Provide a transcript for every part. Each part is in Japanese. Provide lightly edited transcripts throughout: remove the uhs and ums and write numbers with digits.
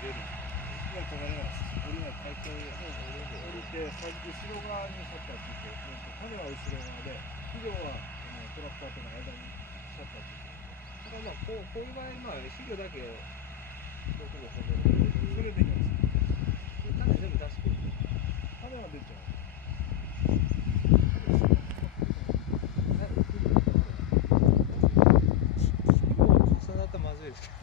れる。いや、止めれないです。降りない、回転降りて、後ろ側にシャッターついて、種は後ろ側で、肥料はトラクターとの間にシャッターついてるんで。だからまあこういう場合、まあ肥料だけ僕もこのそれできます。種全部出してくる。種は出ちゃう。それだったらまずいですけど。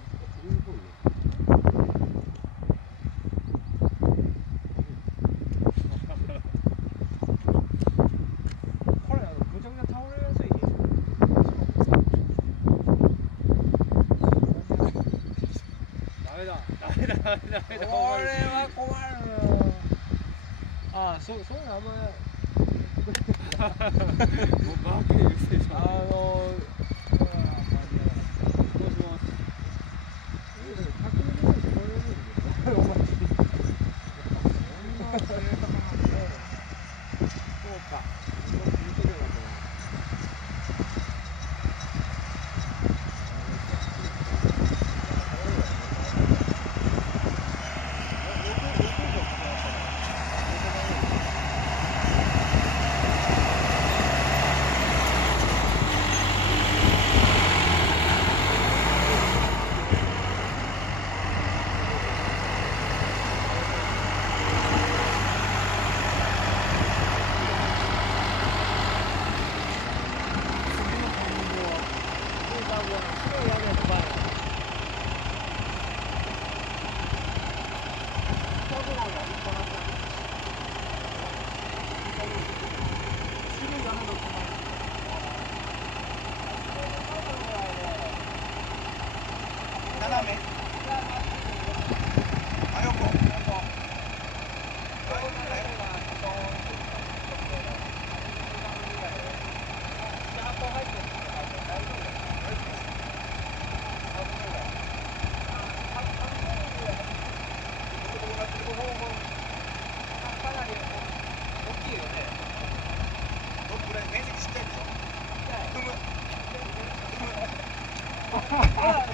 これむちゃくちゃ倒れやすい品種。ダメだ。これは困る。ああ、そういうのあんまり。もうバークで見せてしまう。どうします。そうか。斜め。あ、横。かなり大きいよね。どのぐらい面積ちっちゃいでしょ。踏む。あ